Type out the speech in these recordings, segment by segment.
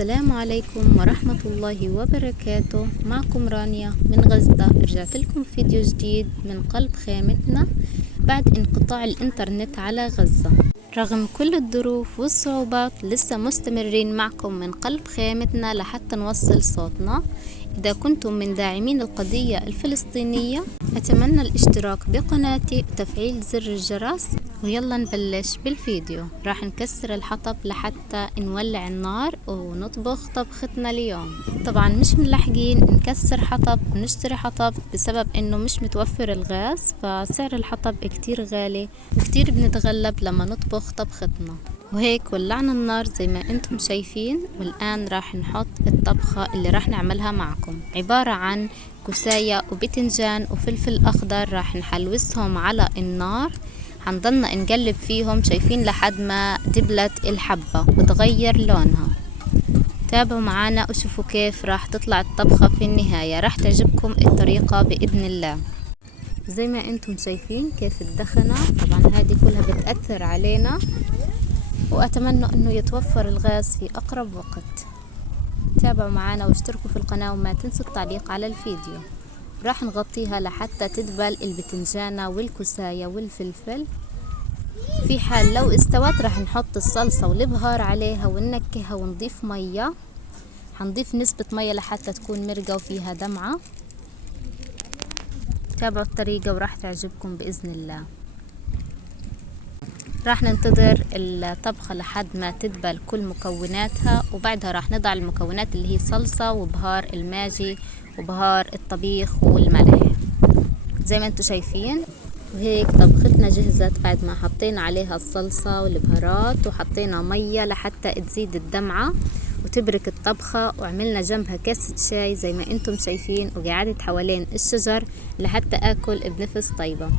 السلام عليكم ورحمة الله وبركاته. معكم رانيا من غزة. رجعت لكم فيديو جديد من قلب خيمتنا بعد انقطاع الانترنت على غزة. رغم كل الظروف والصعوبات لسه مستمرين معكم من قلب خيمتنا لحتى نوصل صوتنا. إذا كنتم من داعمين القضية الفلسطينية أتمنى الاشتراك بقناتي وتفعيل زر الجرس. ويلا نبلش بالفيديو. راح نكسر الحطب لحتى نولع النار ونطبخ طبختنا اليوم. طبعا مش ملحقين نكسر حطب ونشتري حطب بسبب انه مش متوفر الغاز، فسعر الحطب كتير غالي وكتير بنتغلب لما نطبخ طبختنا. وهيك ولعنا النار زي ما انتم شايفين، والآن راح نحط الطبخة اللي راح نعملها معكم. عبارة عن كوساية وبتنجان وفلفل أخضر، راح نحلوسهم على النار. هنضلنا نقلب فيهم شايفين لحد ما دبلت الحبة وتغير لونها. تابعوا معانا وشوفوا كيف راح تطلع الطبخة في النهاية. راح تعجبكم الطريقة بإذن الله. زي ما انتم شايفين كيف الدخنة، طبعا هذه كلها بتأثر علينا، وأتمنى أنه يتوفر الغاز في أقرب وقت. تابعوا معنا واشتركوا في القناة وما تنسوا التعليق على الفيديو. راح نغطيها لحتى تدبل البتنجانة والكوساية والفلفل. في حال لو استوت راح نحط الصلصة والبهار عليها وننكهها ونضيف مية. هنضيف نسبة مية لحتى تكون مرقة وفيها دمعة. تابعوا الطريقة وراح تعجبكم بإذن الله. راح ننتظر الطبخة لحد ما تدبل كل مكوناتها، وبعدها راح نضع المكونات اللي هي صلصة وبهار الماجي وبهار الطبيخ والملح زي ما انتم شايفين. وهيك طبختنا جهزت بعد ما حطينا عليها الصلصة والبهارات وحطينا مية لحتى تزيد الدمعة وتبرك الطبخة، وعملنا جنبها كاسة شاي زي ما انتم شايفين، وقعدت حوالين الشجر لحتى اكل بنفس طيبة.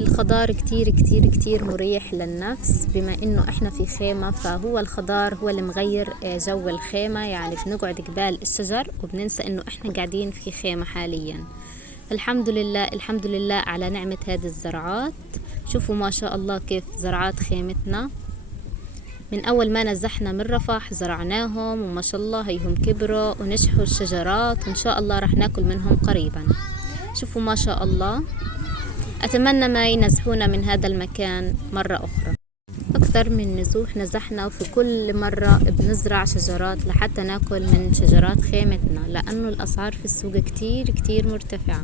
الخضار كتير كتير كتير مريح للنفس، بما انه احنا في خيمة فهو الخضار هو اللي مغير جو الخيمة، يعني بنقعد قبال الشجر وبننسى انه احنا قاعدين في خيمة حاليا. الحمد لله الحمد لله على نعمة هذه الزرعات. شوفوا ما شاء الله كيف زرعات خيمتنا. من اول ما نزحنا من رفح زرعناهم، وما شاء الله هيهم كبروا ونشحوا الشجرات، وان شاء الله رح ناكل منهم قريبا. شوفوا ما شاء الله. أتمنى ما ينزحونا من هذا المكان مرة أخرى. أكثر من نزوح نزحنا، وفي كل مرة بنزرع شجرات لحتى ناكل من شجرات خيمتنا، لأنه الأسعار في السوق كتير كتير مرتفعة.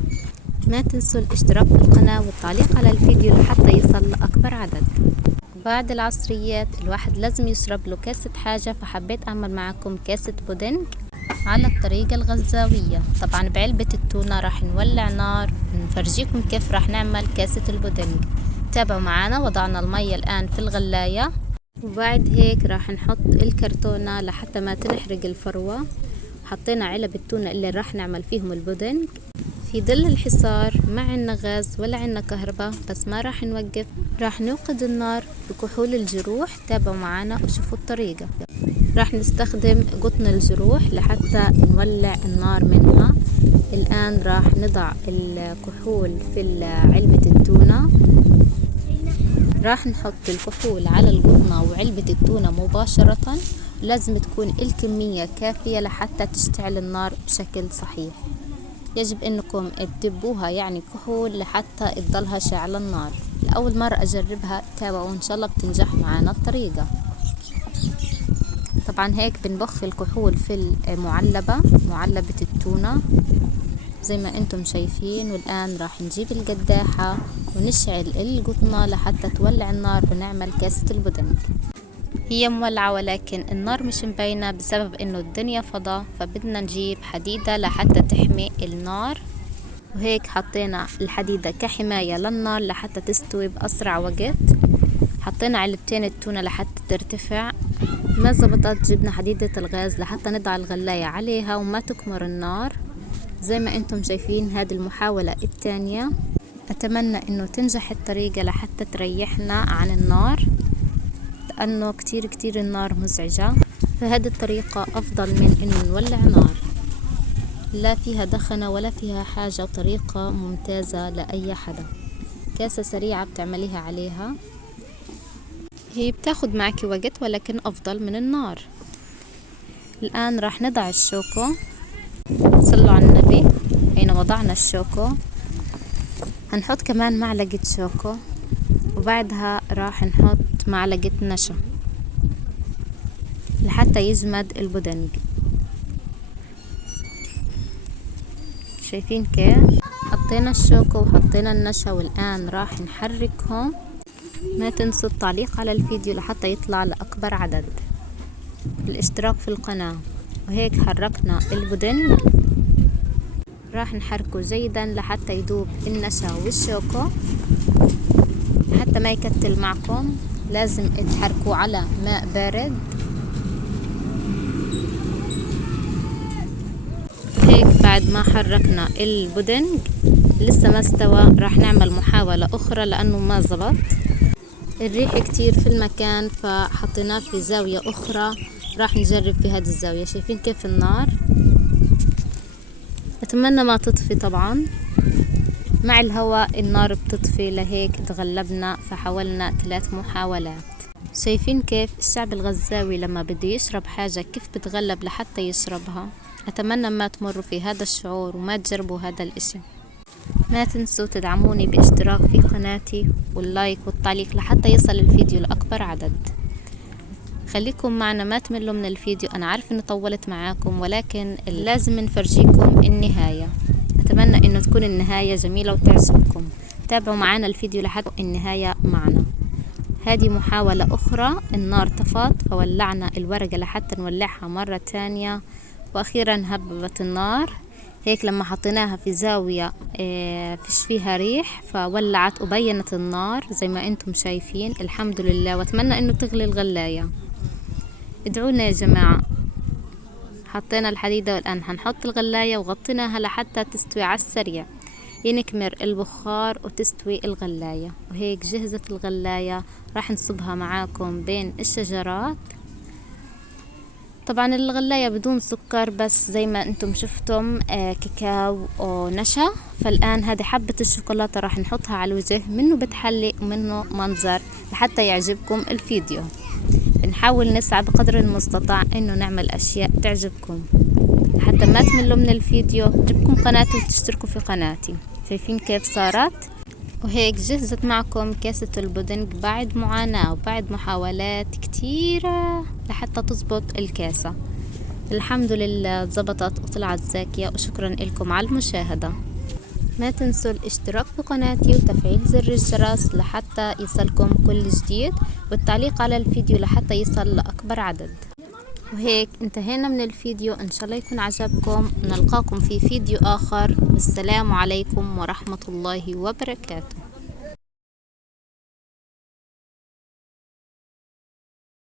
ما تنسوا الاشتراك في القناة والتعليق على الفيديو لحتى يصل لأكبر عدد. بعد العصريات الواحد لازم يشرب له كاسة حاجة، فحبيت أعمل معكم كاسة بودنج على الطريقة الغزاوية. طبعا بعلبة التونة راح نولع نار نفرجيكم كيف راح نعمل كاسة البودنج. تابعوا معنا. وضعنا المية الآن في الغلاية، وبعد هيك راح نحط الكرتونة لحتى ما تنحرق الفروة. حطينا علب التونة اللي راح نعمل فيهم البودنج في ظل الحصار. ما عنا غاز ولا عنا كهرباء، بس ما راح نوقف، راح نوقد النار بكحول الجروح. تابعوا معنا وشوفوا الطريقة. راح نستخدم قطن الجروح لحتى نولع النار منها. الآن راح نضع الكحول في علبة التونة. راح نحط الكحول على القطنة وعلبة التونة مباشرة. لازم تكون الكمية كافية لحتى تشتعل النار بشكل صحيح. يجب انكم تدبوها يعني كحول لحتى تضلها شعلة النار. لأول مرة أجربها. تابعوا إن شاء الله بتنجح معنا الطريقة. طبعا هيك بنبخ الكحول في معلبة التونة زي ما انتم شايفين. والآن راح نجيب القداحة ونشعل القطنة لحتى تولع النار ونعمل كاسة البودنج. هي مولعة ولكن النار مش مبينة بسبب انه الدنيا فضاء، فبدنا نجيب حديدة لحتى تحمي النار. وهيك حطينا الحديدة كحماية للنار لحتى تستوي بأسرع وقت. حطينا علبتين التونة لحتى ترتفع. ما زبطت جبنا حديدة الغاز لحتى نضع الغلاية عليها وما تكمر النار. زي ما انتم شايفين هذه المحاولة الثانية. أتمنى انه تنجح الطريقة لحتى تريحنا عن النار، لأنه كتير كتير النار مزعجة. فهذه الطريقة أفضل من انه نولع نار لا فيها دخنة ولا فيها حاجة، وطريقة ممتازة لأي حدا. كاسة سريعة بتعمليها عليها. هي بتاخد معك وقت ولكن أفضل من النار. الآن راح نضع الشوكو. صلوا على النبي. حين وضعنا الشوكو هنحط كمان معلقة شوكو، وبعدها راح نحط معلقة نشا لحتى يجمد البودنج. شايفين كيف؟ حطينا الشوكو وحطينا النشا، والآن راح نحركهم. ما تنسوا التعليق على الفيديو لحتى يطلع لأكبر عدد، الاشتراك في القناة. وهيك حركنا البودنج. راح نحركه جيدا لحتى يذوب النشا والشوكو، حتى ما يكتل معكم. لازم تحركوه على ماء بارد. هيك بعد ما حركنا البودنج لسه ما استوى، راح نعمل محاولة أخرى لأنه ما زبط. الريح كتير في المكان فحطيناه في زاوية أخرى. راح نجرب في هذه الزاوية. شايفين كيف النار؟ أتمنى ما تطفي. طبعا مع الهواء النار بتطفي، لهيك تغلبنا فحاولنا 3 محاولات. شايفين كيف الشعب الغزاوي لما بده يشرب حاجة كيف بتغلب لحتى يشربها. أتمنى ما تمروا في هذا الشعور وما تجربوا هذا الاشي. ما تنسوا تدعموني باشتراك في قناتي واللايك والتعليق لحتى يصل الفيديو لأكبر عدد. خليكم معنا ما تملوا من الفيديو. أنا عارف إني طولت معاكم، ولكن لازم نفرجيكم النهاية. أتمنى إنه تكون النهاية جميلة وتعجبكم. تابعوا معنا الفيديو لحد النهاية معنا. هذه محاولة أخرى. النار طفت فولعنا الورقة لحتى نولعها مرة تانية، وأخيرا هببت النار. هيك لما حطيناها في زاوية فيش فيها ريح فولعت وبينت النار زي ما انتم شايفين. الحمد لله، واتمنى انه تغلي الغلاية. ادعونا يا جماعة. حطينا الحديدة والآن هنحط الغلاية وغطيناها لحتى تستوي على السريع، ينكمر البخار وتستوي الغلاية. وهيك جهزت الغلاية. راح نصبها معاكم بين الشجرات. طبعا الغلاية بدون سكر، بس زي ما انتم شفتم كاكاو ونشا. فالآن هذه حبة الشوكولاتة راح نحطها على الوجه، منه بتحلي ومنه منظر لحتى يعجبكم الفيديو. نحاول نسعى بقدر المستطاع انه نعمل اشياء تعجبكم حتى ما تملوا من الفيديو. تعجبكم قناتي وتشتركوا في قناتي. شايفين كيف صارت؟ وهيك جهزت معكم كاسة البودنج بعد معاناة وبعد محاولات كتيرة لحتى تزبط الكاسة. الحمد لله زبطت وطلعت زاكية، وشكرا لكم على المشاهدة. ما تنسوا الاشتراك في قناتي وتفعيل زر الجرس لحتى يصلكم كل جديد، والتعليق على الفيديو لحتى يصل لأكبر عدد. وهيك انتهينا من الفيديو. ان شاء الله يكون عجبكم. نلقاكم في فيديو آخر، والسلام عليكم ورحمة الله وبركاته.